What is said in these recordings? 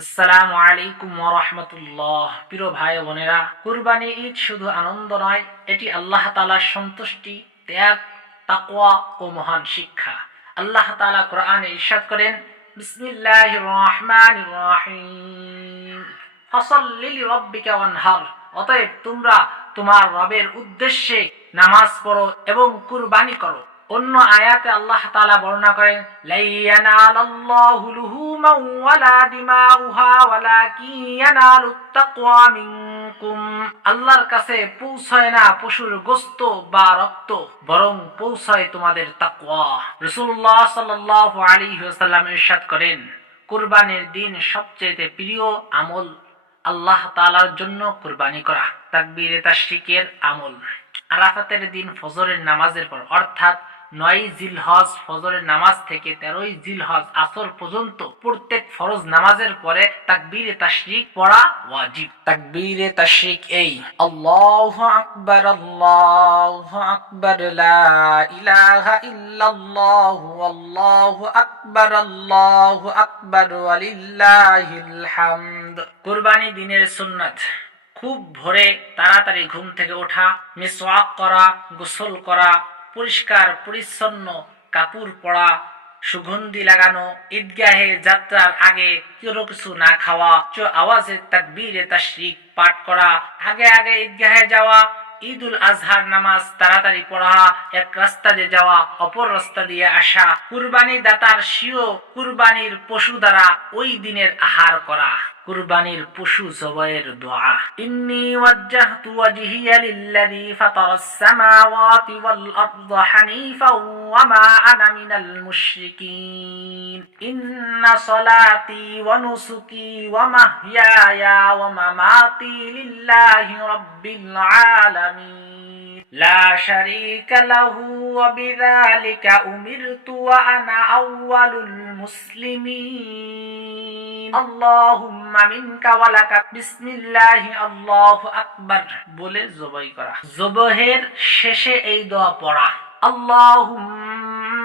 আসসালামু আলাইকুম ওয়া রাহমাতুল্লাহ। প্রিয় ভাই ও বোনেরা, কুরবানি ঈদ শুধু আনন্দ নয়, এটি আল্লাহ তাআলার সন্তুষ্টি, ত্যাগ, তাকওয়া ও মহান শিক্ষা। আল্লাহ তাআলা কোরআনে ইরশাদ করেন, বিসমিল্লাহির রহমানির রহিম, ফাসাল্লি লিরাব্বিকা ওয়ানহার। অতএব তোমরা তোমার রবের উদ্দেশ্যে নামাজ পড়ো এবং কুরবানি করো। অন্য আয়াতে আল্লাহ তাআলা বর্ণনা করেন, লা ইয়ানালাল্লাহু লুহুমান ওয়ালা দিমাউহা ওয়ালাকিন ইয়ানালুত তাকওয়া মিনকুম। আল্লাহর কাছে পৌঁছায় না পশুর গোশত বা রক্ত, বরং পৌঁছায় তোমাদের তাকওয়া। রাসূলুল্লাহ সাল্লাল্লাহু আলাইহি ওয়াসাল্লাম ইরশাদ করেন, কুরবানির দিন সবচেয়ে প্রিয় আমল আল্লাহ তাআলার জন্য কুরবানি করা। তাকবীরে তাশরিকের আমল। আরাফাতের দিন ফজরের নামাজের পর, অর্থাৎ 9 জিলহজ ফজরের নামাজ থেকে 13 জিলহজ আসর পর্যন্ত প্রত্যেক ফরজ নামাজের পরে তাকবীরে তাশরিক পড়া ওয়াজিব। তাকবীরে তাশরিক এই: আল্লাহু আকবার, আল্লাহু আকবার, লা ইলাহা ইল্লাল্লাহু, আল্লাহু আকবার, আল্লাহু আকবার, ওয়ালিল্লাহিল হামদ। কুরবানি দিনের সুন্নাত: খুব ভোরে তাড়াতাড়ি ঘুম থেকে ওঠা, মিসওয়াক করা, গোসল করা, পরিষ্কার পরিচ্ছন্ন কাপড় পরা, সুগন্ধি লাগানো, ঈদগাহে যাত্রার আগে কোনো কিছু না খাওয়া, আওয়াজে তাকবীরে তাশরিক পাঠ করা, আগে আগে ঈদগাহে যাওয়া, ঈদুল আজহার নামাজ তাড়াতাড়ি পড়া, এক রাস্তা দিয়ে যাওয়া অপর রাস্তা দিয়ে আসা, কুরবানি দাতার স্বীয় কুরবানির পশু দ্বারা ওই দিনের আহার করা, কুরবানির পশু জবাইয়ের দোয়া। ইন্নী ওয়াজ্জাহতু ওয়াজহিয়া লিল্লাযী ফাতারাস সামাওয়াতি ওয়াল আরদা হানিফাও ওয়া মা আনা মিনাল মুশরিকিন। ইন্না সলাতি ওয়া নুসুকি ওয়া মাহইয়ায়া ওয়া মামাতি লিল্লাহি রাব্বিল আলামিন লা শারীকা লাহু ওয়া বিযালিকা উমিরতু ওয়া আনা আউয়ালুল মুসলিমিন। আল্লাহুম্মা মিনকা ওয়া লাকা বিসমিল্লাহি আল্লাহু আকবার বলে জবাই করা। জবাহের শেষে এই দোয়া পড়া: আল্লাহুম্মা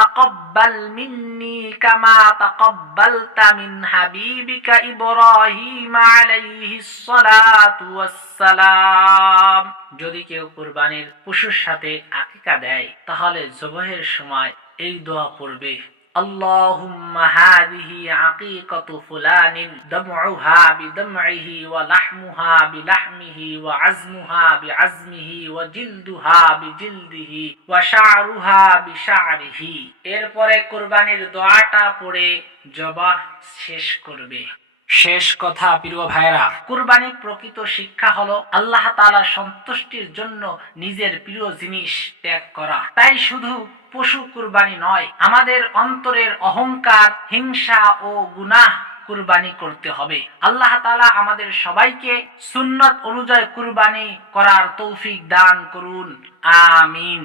তাকাব্বাল মিন্নি কামা তাকাব্বালতা মিন হাবিবিকা ইব্রাহিম আলাইহিস সালাতু ওয়াস সালাম। যদি কেউ কুরবানির পশুর সাথে আকিকা দেয়, তাহলে জবাহের সময় এই দোয়া পড়বে: আল্লাহুম্মা হাযিহি আকিকাতু ফুলানিন দামউহা বিদামইহি ওয়া লাহমুহা বিলাহমিহি ওয়া আজমুহা বিআজমিহি ওয়া জিলদুহা বিজিলদিহি ওয়া শা'রুহা বিশা'রিহি। এরপরে কুরবানির দোয়াটা পড়ে জবাহ শেষ করবে। শেষ কথা, প্রিয় ভাইরা, কুরবানির প্রকৃত শিক্ষা হলো আল্লাহ তাআলার সন্তুষ্টির জন্য নিজের প্রিয় জিনিস ত্যাগ করা। তাই শুধু পশু কুরবানি নয়, আমাদের অন্তরের অহংকার, হিংসা ও গুনাহ কুরবানি করতে হবে। আল্লাহ তাআলা আমাদের সবাইকে সুন্নাত অনুযায়ী কুরবানি করার তৌফিক দান করুন। আমিন।